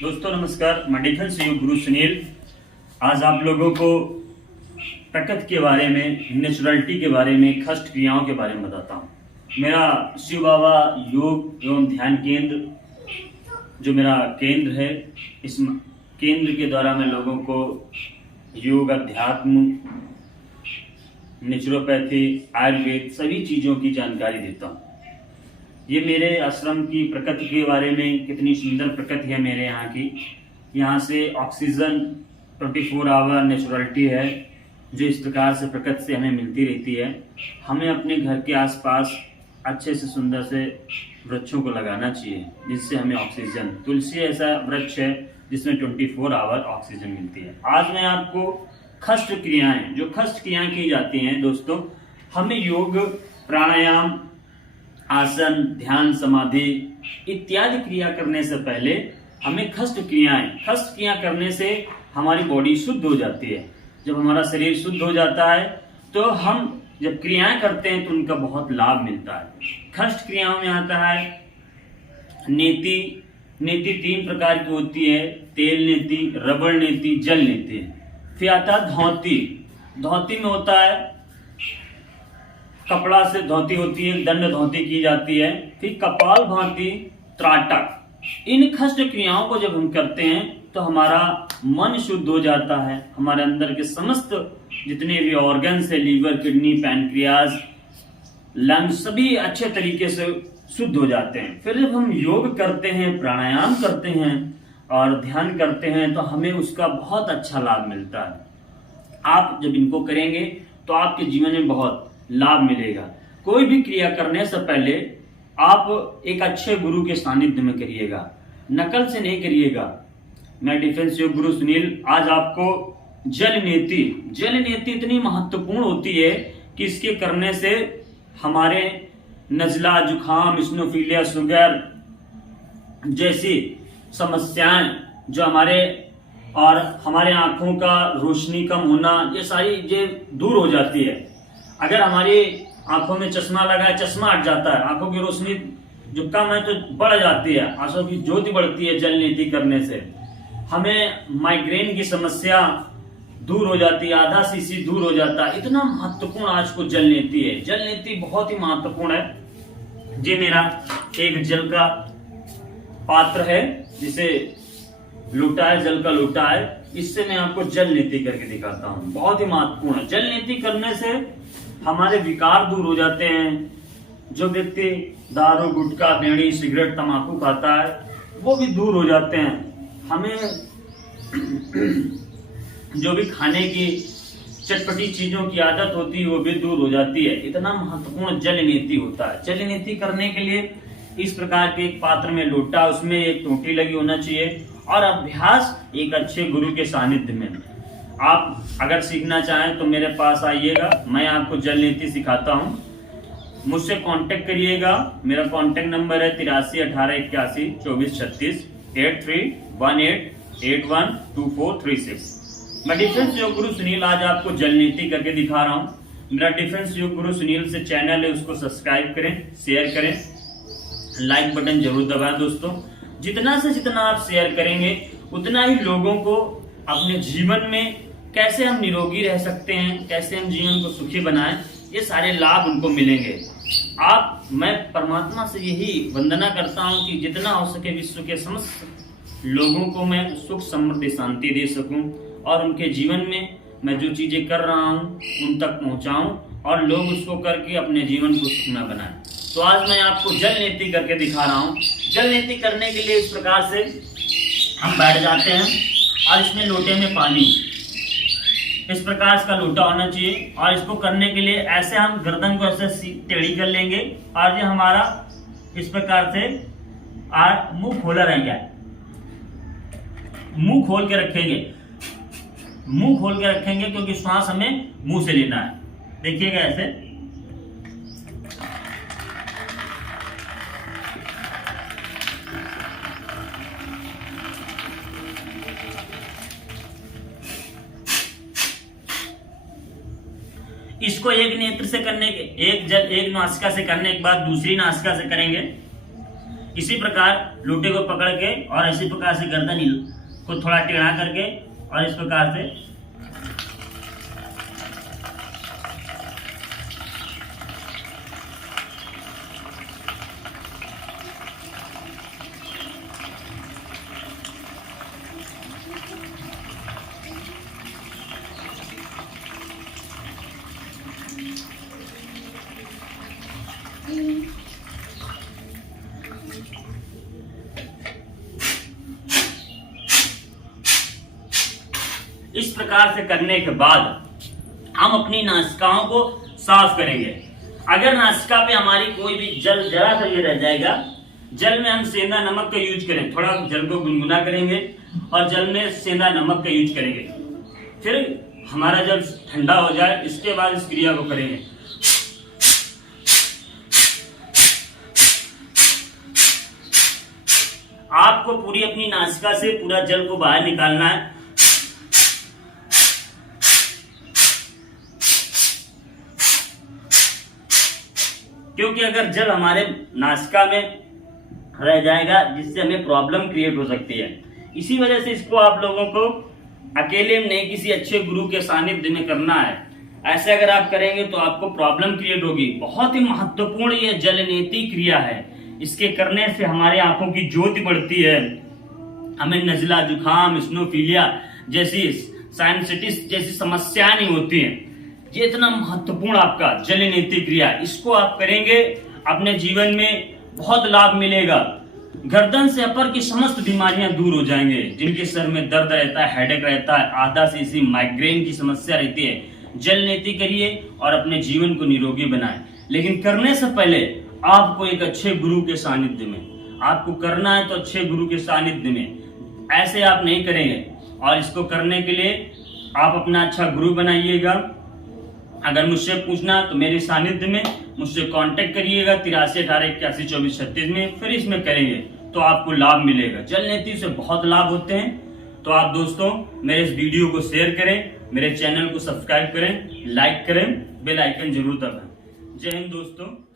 दोस्तों नमस्कार, मैं डिफेंस योग गुरु सुनील आज आप लोगों को प्रकृति के बारे में, नेचुरलिटी के बारे में, खष्ट क्रियाओं के बारे में बताता हूँ। मेरा शिव बाबा योग एवं ध्यान केंद्र जो मेरा केंद्र है, इस केंद्र के द्वारा मैं लोगों को योग, अध्यात्म, नेचुरोपैथी, आयुर्वेद सभी चीज़ों की जानकारी देता हूँ। ये मेरे आश्रम की प्रकृति के बारे में, कितनी सुंदर प्रकृति है मेरे यहाँ की। यहाँ से ऑक्सीजन 24 आवर नेचुरलिटी है जो इस प्रकार से प्रकृति से हमें मिलती रहती है। हमें अपने घर के आसपास अच्छे से सुंदर से वृक्षों को लगाना चाहिए जिससे हमें ऑक्सीजन, तुलसी ऐसा वृक्ष है जिसमें 24 आवर ऑक्सीजन मिलती है। आज मैं आपको खष्ट क्रियाएं, जो खष्ट क्रियाएं की जाती हैं दोस्तों, हमें योग, प्राणायाम, आसन, ध्यान, समाधि इत्यादि क्रिया करने से पहले हमें खष्ट क्रिया करने से हमारी बॉडी शुद्ध हो जाती है। जब हमारा शरीर शुद्ध हो जाता है तो हम जब क्रियाएं करते हैं तो उनका बहुत लाभ मिलता है। खष्ट क्रियाओं में आता है नेति। नेति 3 प्रकार की होती है, तेल नेति, रबड़ नेति, जल नेति। फिर आता है धौती। धौती में होता है कपड़ा से धोती होती है, दंड धोती की जाती है। फिर कपाल भाती, त्राटक। इन खष्ट क्रियाओं को जब हम करते हैं तो हमारा मन शुद्ध हो जाता है, हमारे अंदर के समस्त जितने भी ऑर्गन्स है, लीवर, किडनी, पैनक्रियाज, लंग्स, सभी अच्छे तरीके से शुद्ध हो जाते हैं। फिर जब हम योग करते हैं, प्राणायाम करते हैं और ध्यान करते हैं तो हमें उसका बहुत अच्छा लाभ मिलता है। आप जब इनको करेंगे तो आपके जीवन में बहुत लाभ मिलेगा। कोई भी क्रिया करने से पहले आप एक अच्छे गुरु के सानिध्य में करिएगा, नकल से नहीं करिएगा। मैं डिफेंस योग गुरु सुनील आज आपको जल नीति इतनी महत्वपूर्ण होती है कि इसके करने से हमारे नजला, जुखाम, इस्नोफीलिया, शुगर जैसी समस्याएं जो हमारे आंखों का रोशनी कम होना, ये सारी ये दूर हो जाती है। अगर हमारी आंखों में चश्मा लगा है, चश्मा हट जाता है, आंखों की रोशनी जो कम है तो बढ़ जाती है, आंखों की ज्योति बढ़ती है जल नीति करने से। हमें माइग्रेन की समस्या दूर हो जाती है, आधा सीसी दूर हो जाता है। इतना महत्वपूर्ण आज को जल नीति है। जल नीति बहुत ही महत्वपूर्ण है। ये मेरा एक जल का पात्र है, जिसे लोटा है, जल का लोटा है। इससे मैं आपको जल नीति करके दिखाता हूँ। बहुत ही महत्वपूर्ण है। जल नीति करने से हमारे विकार दूर हो जाते हैं। जो व्यक्ति दारू, गुटखा, बीड़ी, सिगरेट, तंबाकू खाता है वो भी दूर हो जाते हैं। हमें जो भी खाने की चटपटी चीजों की आदत होती है वो भी दूर हो जाती है। इतना महत्वपूर्ण जल नीति होता है। जल नीति करने के लिए इस प्रकार के एक पात्र में लोटा, उसमें एक टोटी लगी होना चाहिए और अभ्यास एक अच्छे गुरु के सानिध्य में। आप अगर सीखना चाहें तो मेरे पास आइएगा, मैं आपको जल नीति सिखाता हूं। मुझसे कांटेक्ट करिएगा। मेरा कांटेक्ट नंबर है 83 18 81 24 36 8318 812436। मैं डिफेंस योग गुरु सुनील आज आपको जल नीति करके दिखा रहा हूं। मेरा डिफेंस योग गुरु सुनील से चैनल है, उसको सब्सक्राइब करें, शेयर करें, लाइक बटन जरूर दबाएं। दोस्तों जितना से जितना आप शेयर करेंगे उतना ही लोगों को अपने जीवन में कैसे हम निरोगी रह सकते हैं, कैसे हम जीवन को सुखी बनाएं, ये सारे लाभ उनको मिलेंगे। मैं परमात्मा से यही वंदना करता हूं कि जितना हो सके विश्व के समस्त लोगों को मैं सुख, समृद्धि, शांति दे सकूं और उनके जीवन में मैं जो चीजें कर रहा हूं उन तक पहुंचाऊं और लोग उसको करके अपने जीवन को सुखमय बनाएं। तो आज मैं आपको जल नीति करके दिखा रहा हूं। जल नीति करने के लिए इस प्रकार से हम बैठ जाते हैं और इसमें लोटे में पानी, इस प्रकार इसका लोटा होना चाहिए। और इसको करने के लिए ऐसे हम गर्दन को ऐसे टेढ़ी कर लेंगे और ये हमारा इस प्रकार से मुंह खोला रहेगा, मुंह खोल के रखेंगे क्योंकि श्वास हमें मुंह से लेना है। देखिएगा ऐसे इसको एक नेत्र से करने के एक नासिका से करने के बाद दूसरी नासिका से करेंगे। इसी प्रकार लोटे को पकड़ के और इसी प्रकार से गर्दन को थोड़ा टेढ़ा करके और इस प्रकार से इस प्रकार से करने के बाद हम अपनी नासिकाओं को साफ करेंगे। अगर नासिका पे हमारी कोई भी जल जरा सा ये रह जाएगा, जल में हम सेंधा नमक का यूज करें, थोड़ा जल को गुनगुना करेंगे और जल में सेंधा नमक का यूज करेंगे। फिर हमारा जल ठंडा हो जाए, इसके बाद इस क्रिया को करेंगे। आपको पूरी अपनी नासिका से पूरा जल को बाहर निकालना है। क्योंकि अगर जल हमारे नासिका में रह जाएगा जिससे हमें प्रॉब्लम क्रिएट हो सकती है। इसी वजह से इसको आप लोगों को अकेले में नहीं, किसी अच्छे गुरु के सानिध्य में करना है। ऐसे अगर आप करेंगे तो आपको प्रॉब्लम क्रिएट होगी। बहुत ही महत्वपूर्ण ये जलनेति क्रिया है। इसके करने से हमारे आंखों की ज्योति बढ़ती है, हमें नजला, जुखाम, स्नोफीलिया जैसी, साइनसाइटिस जैसी समस्याएं नहीं होती हैं। ये इतना महत्वपूर्ण आपका जलनेति क्रिया, इसको आप करेंगे अपने जीवन में बहुत लाभ मिलेगा। गर्दन से अपर की समस्त बीमारियां दूर हो जाएंगे। जिनके सर में दर्द रहता है, हेडेक रहता है, आधा से इसी माइग्रेन की समस्या रहती है, जलनेति करिए और अपने जीवन को निरोगी बनाएं। लेकिन करने से पहले आपको एक अच्छे गुरु के सानिध्य में आपको करना है, तो अच्छे गुरु के सानिध्य में। ऐसे आप नहीं करेंगे। और इसको करने के लिए आप अपना अच्छा गुरु बनाइएगा। अगर मुझसे पूछना तो मेरे सानिध्य में मुझसे कांटेक्ट करिएगा 83 18 81 24 36 में। फिर इसमें करेंगे तो आपको लाभ मिलेगा। जलनेति से बहुत लाभ होते हैं। तो आप दोस्तों मेरे इस वीडियो को शेयर करें, मेरे चैनल को सब्सक्राइब करें, लाइक करें, बेल आइकन जरूर दबाएं। जय हिंद दोस्तों।